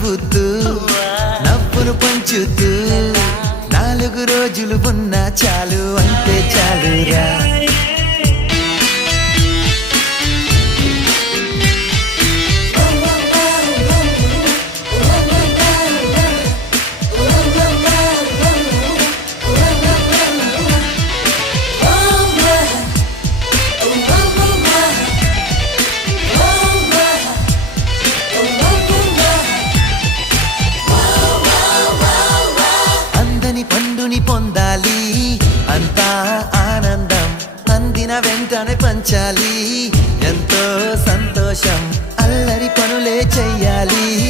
నవ్వుతూ నవ్వును పంచుతూ 4 రోజులు ఉన్నా చాలు అంటే చాలురా. పండుని పొందాలి అంతా ఆనందం అందిన వెంటనే పంచాలి